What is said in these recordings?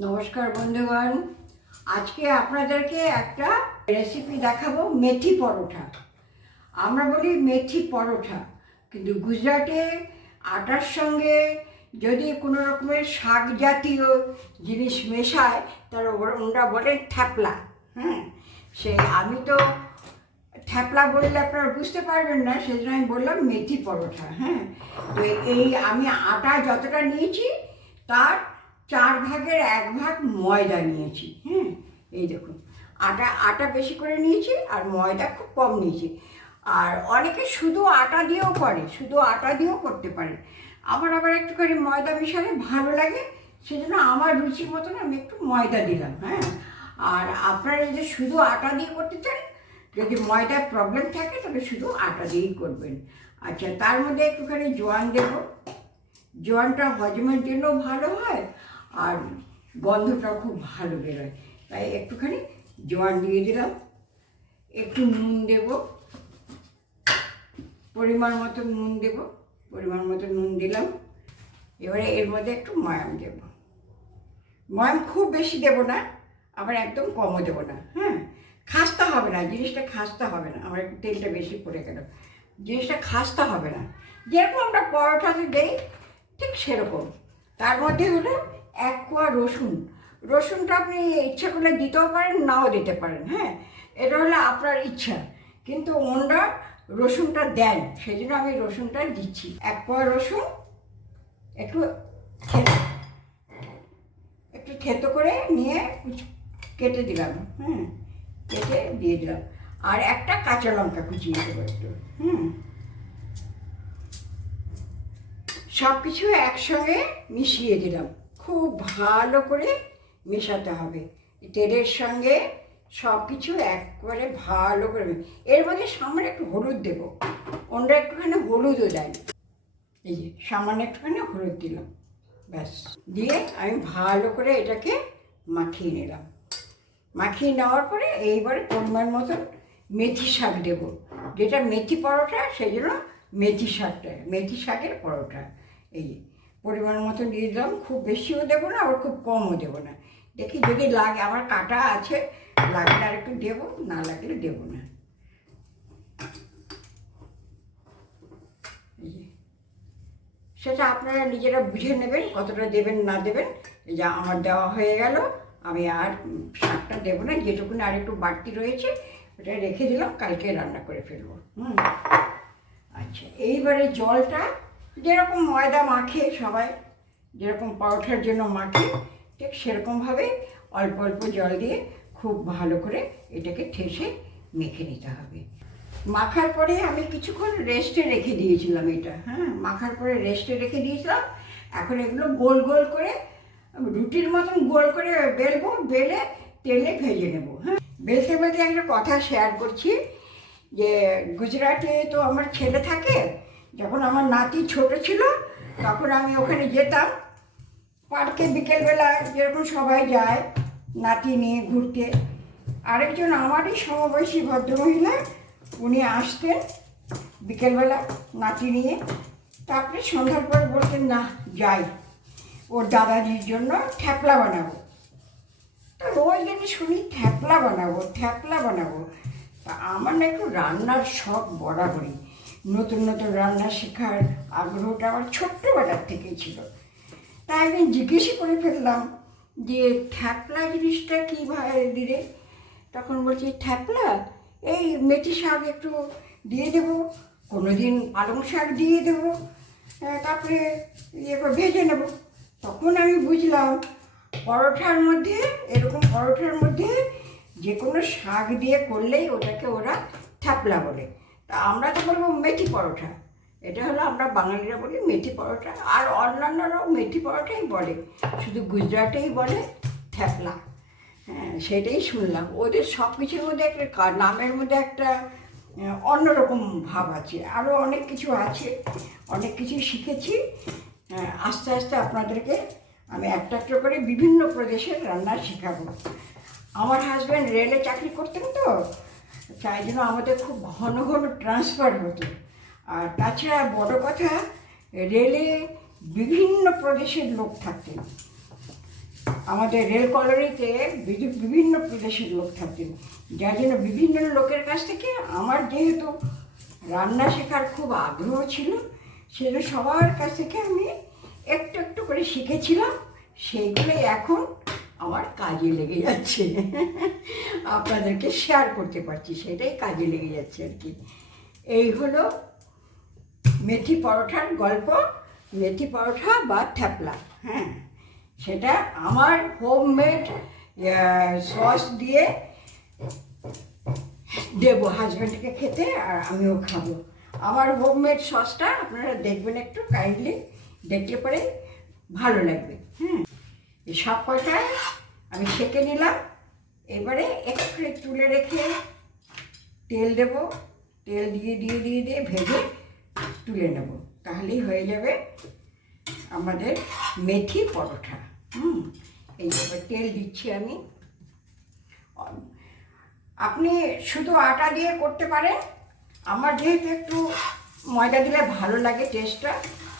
নমস্কার বন্ধুগণ। আজকে আপনাদেরকে একটা রেসিপি দেখাবো, মেথি পরোটা। আমরা বলি মেথি পরোটা, কিন্তু গুজরাটে আটার সঙ্গে যদি কোনো রকমের শাক জাতীয় জিনিস মেশায়, তার ওরা- বলেন থ্যাপলা হ্যাঁ? সে আমি তো থ্যাপলা বললে আপনারা বুঝতে পারবেন না, সেজন্য আমি বললাম মেথি পরোটা হ্যাঁ? তো এই আমি আটা যতটা নিয়েছি, তার চার ভাগের এক ভাগ ময়দা নিয়েছি হ্যাঁ এই দেখুন, আটা আটা বেশি করে নিয়েছি আর ময়দা খুব কম নিয়েছি। আর অনেকে শুধু আটা দিয়েও করে, শুধু আটা দিয়েও করতে পারে। আমার আবার একটুখানি ময়দা মিশালে ভালো লাগে, সেজন্য আমার রুচির মতন আমি একটু ময়দা দিলাম হ্যাঁ? আর আপনারা যদি শুধু আটা দিয়ে করতে চান, যদি ময়দার প্রবলেম থাকে, তাহলে শুধু আটা দিয়েই করবেন। আচ্ছা তার মধ্যে একটুখানি জোয়ান দেবো। জোয়ানটা হজমের জন্য ভালো হয় আর গন্ধটাও খুব ভালো বেরোয়। তাই একটুখানি জোয়ান দিয়ে দিলাম। একটু নুন দেব। পরিমাণ মতো নুন দেব। পরিমাণ মতো নুন দিলাম। এবারে এর মধ্যে একটু ময়াম দেব। ময়াম খুব বেশি দেব না, আবার একদম কমও দেবো না হ্যাঁ? খাস্তা হবে না, জিনিসটা খাস্তা হবে না। আমার একটু তেলটা বেশি পড়ে গেল। জিনিসটা খাস্তা হবে না। যেরকম আমরা পরোটাতে দেই, ঠিক সেরকম। তার মধ্যে হলো এক কোয়া রসুন। রসুনটা আপনি ইচ্ছা করলে দিতেও পারেন, নাও দিতে পারেন হ্যাঁ? এটা হলো আপনার ইচ্ছা। কিন্তু ওনরা রসুনটা দেন সেই জন্য আমি রসুনটা দিচ্ছি। এক কোয়া রসুন, একটু একটু থেতো করে নিয়ে কেটে দিলাম হ্যাঁ কেটে দিয়ে দিলাম। আর একটা কাঁচা লঙ্কা কুচিয়ে দেবো একটু, হুম? সব কিছু একসঙ্গে মিশিয়ে দিলাম। খুব ভালো করে মেশাতে হবে। তেলের সঙ্গে সব কিছু একবারে ভালো করে এর মধ্যে সামান্য একটু হলুদ দেবো। ওনরা একটুখানি হলুদও দেয়। এই যে, সামান্য একটুখানি হলুদ দিলাম। ব্যাস। দিয়ে আমি ভালো করে এটাকে মাখিয়ে নিলাম। মাখিয়ে নেওয়ার পরে এইবারে পরিমাণ মতন মেথি শাক দেব। যেটা মেথি পরোটা, সেই জন্য মেথি শাকটা, মেথি শাকের পরোটা। এই পরিমাণ মতো দিয়ে দিলাম খুব বেশিও দেবো না, আবার খুব কমও দেবো না। দেখি যদি লাগে, আমার কাটা আছে, লাগলে আর একটু দেবো, না লাগলে দেবো না। সেটা আপনারা নিজেরা বুঝে নেবেন, কতটা দেবেন, না দেবেন। যে আমার দেওয়া হয়ে গেল, আমি আর শাকটা দেবো না, যেটুকুনি আর একটু বাড়তি রয়েছে, ওটা রেখে দিলাম, কালকে রান্না করে ফেলব। হুম। আচ্ছা এইবারে জলটা যেরকম ময়দা মাখে সবাই, যেরকম পরোঠার জন্য মাখে, ঠিক সেরকমভাবে অল্প অল্প জল দিয়ে খুব ভালো করে এটাকে ঠেসে মেখে নিতে হবে। মাখার পরে আমি কিছুক্ষণ রেস্টে রেখে দিয়েছিলাম এটা হ্যাঁ মাখার পরে রেস্টে রেখে দিয়েছিলাম। এখন এগুলো গোল গোল করে, রুটির মতন গোল করে বেলবো, বেলে তেলে ভেজে নেব হ্যাঁ। বেলতে বেলতে একটা কথা শেয়ার করছি যে, গুজরাটে তো আমার ছেলে থাকে যখন আমার নাতি ছোট ছিল, তখন আমি ওখানে যেতাম। পার্কে বিকেলবেলা যেরকম সবাই যায়, নাতি নিয়ে ঘুরতে। আরেকজন আমারই সমবয়সী ভদ্রমহিলা, উনি আসতেন বিকেলবেলা নাতি নিয়ে। তারপরে সন্ধ্যার পর বলতেন, না, যাই। ওর দাদাজির জন্য থ্যাপলা বানাবো। তো রোজ যদি শুনি, থ্যাপলা বানাবো থ্যাপলা বানাবো। তা আমার না একটু রান্নার শখ বরাবরই। নতুন নতুন রান্না শেখার আগ্রহটা আমার ছোট্টবেলার থেকেই ছিল। তাই আমি জিজ্ঞেসই করে ফেললাম যে থ্যাপলা জিনিসটা কীভাবে দিলে? তখন বলছি থ্যাপলা এই মেথি শাক একটু দিয়ে দেবো কোনো দিন পালং শাক দিয়ে দেবো তারপরে ইয়ে করে ভেজে নেব। তখন আমি বুঝলাম, পরোঠার মধ্যে, এরকম পরোঠার মধ্যে যে কোনো শাক দিয়ে করলেই ওটাকে ওরা থ্যাপলা বলে। তা আমরা তো বলব মেথি পরোটা। এটা হলো আমরা বাঙালিরা বলি মেথি পরোটা, আর অন্যান্যরাও মেথি পরোটাই বলে। শুধু গুজরাটেই বলে থ্যাপলা হ্যাঁ সেটাই শুনলাম। ওদের সব কিছুর মধ্যে একটা নামের মধ্যে একটা অন্যরকম ভাব আছে। আরও অনেক কিছু আছে, অনেক কিছু শিখেছি। আস্তে আস্তে আপনাদেরকে আমি একটা একটা করে বিভিন্ন প্রদেশের রান্না শেখাবো। আমার হাজব্যান্ড রেলে চাকরি করতেন তো তাই জন্য আমাদের খুব ঘন ঘন ট্রান্সফার হতো। আর তাছাড়া বড় কথা রেলে বিভিন্ন প্রদেশের লোক থাকতেন। আমাদের রেল কলোনিতে বিভিন্ন প্রদেশের লোক থাকতেন। যার জন্য বিভিন্ন লোকের কাছ থেকে আমার যেহেতু রান্না শেখার খুব আগ্রহ ছিল, সেজন্য সবার কাছ থেকে আমি একটু একটু করে শিখেছিলাম। সেইগুলোই এখন আমার কাজে লেগে যাচ্ছে। আপনাদেরকে শেয়ার করতে পারছি, সেটাই কাজে লেগে যাচ্ছে আর কি। এই হলো মেথি পরোঠার গল্প, মেথি পরোঠা বা থ্যাপলা হ্যাঁ। সেটা আমার হোমমেড সস দিয়ে দেবো হাজব্যান্ডকে খেতে আর আমিও খাব। আমার হোমমেড সসটা আপনারা দেখবেন একটু কাইন্ডলি দেখলে পরে ভালো লাগবে হ্যাঁ। এই সব কয়টা আমি সেঁকে নিলাম। এবারে একটু তুলে রেখে তেল দেব। তেল দিয়ে দিয়ে দিয়ে দিয়ে ভেজে তুলে নেব। তাহলেই হয়ে যাবে আমাদের মেথি পরোটা। হুম, এই তেল দিচ্ছি আমি। আপনি শুধু আটা দিয়ে করতে পারেন। আমার যেহেতু একটু ময়দা দিলে ভালো লাগে টেস্টটা।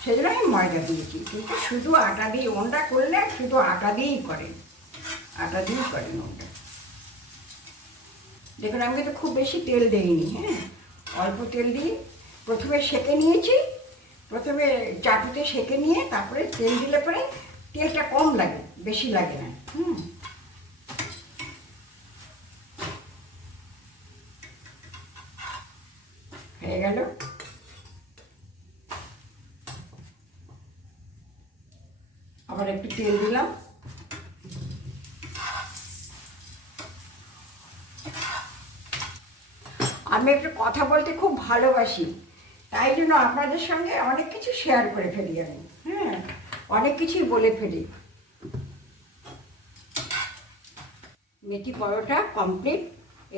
সেজন্য আমি ময়দা দিয়েছি কিন্তু শুধু আটা দিয়ে ওনটা করলে শুধু আটা দিয়েই করেন আটা দিয়েই করেন ওনটা দেখুন, আমি তো খুব বেশি তেল দেইনি হ্যাঁ? অল্প তেল দিই প্রথমে সেঁকে নিয়েছি। প্রথমে চাটুতে সেঁকে নিয়ে তারপরে তেল দিলে পরে তেলটা কম লাগে, বেশি লাগে না, হুম? হয়ে গেল? আবার একটু তেল দিলাম। আমি একটু কথা বলতে খুব ভালোবাসি, তাই জন্য আপনাদের সঙ্গে অনেক কিছু শেয়ার করে ফেলি আমি হ্যাঁ? অনেক কিছুই বলে ফেলি। মেথি পরোটা কমপ্লিট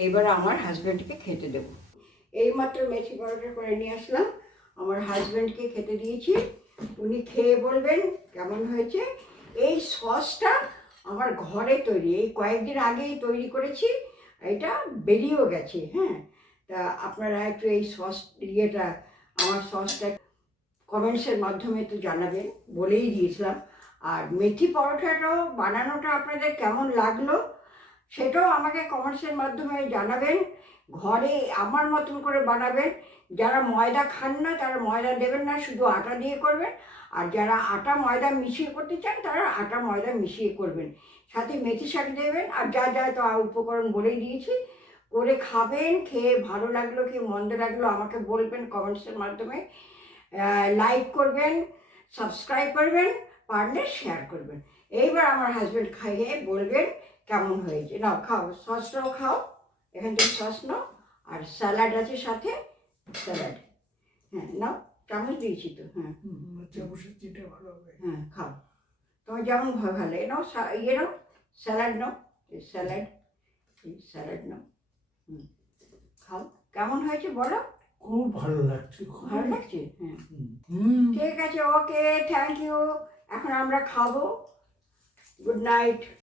এইবার আমার হাজব্যান্ডকে খেতে দেবো। এইমাত্র মেথি পরোটা করে নিয়ে আসলাম, আমার হাজব্যান্ডকে খেতে দিয়েছি। উনি খেয়ে বলবেন কেমন হয়েছে। এই সসটা আমার ঘরে তৈরি, এই কয়েকদিন আগেই তৈরি করেছি, এটা বেরিয়েও গেছে হ্যাঁ। তা আপনারা একটু এই সস ইয়েটা, আমার সসটা কমেন্টসের মাধ্যমে তো জানাবেন, বলেই দিয়েছিলাম। আর মেথি পরোটাটাও বানানোটা আপনাদের কেমন লাগল, সেটাও আমাকে কমেন্টসের মাধ্যমে জানাবেন, ঘরে আমার মতন করে বানাবেন যারা ময়দা খান না, তারা ময়দা দেবেন না, শুধু আটা দিয়ে করবেন। আর যারা আটা ময়দা মিশিয়ে করতে চান, তারা আটা ময়দা মিশিয়ে করবেন। সাথে মেথি শাক দেবেন, আর যা যা তো উপকরণ বলেই দিয়েছি, করে খাবেন, খেয়ে ভালো লাগল কি মন্দ লাগল, আমাকে বলবেন কমেন্টসের মাধ্যমে। লাইক করবেন সাবস্ক্রাইব করবেন পারলে শেয়ার করবেন। এইবার আমার হাজব্যান্ড খাইয়ে বলবেন কেমন হয়েছে। নাও, খাও, সসটাও খাও, এখান থেকে সস নাও, আর স্যালাড আছে সাথে। স্যালাড। হ্যাঁ নাও চামচ দিয়েছি তো হ্যাঁ। যেটা ভালো হবে। হ্যাঁ খাও। তোমার যেমন ভয় ভালো এ নাও সা- ইয়ে নাও স্যালাড নাও এই স্যালাড এই স্যালাড নাও হুম। খাও কেমন হয়েছে বলো? খুব ভালো লাগছে খুব ভালো লাগছে? হ্যাঁ। ঠিক আছে ওকে থ্যাংক ইউ। এখন আমরা খাব। Good night.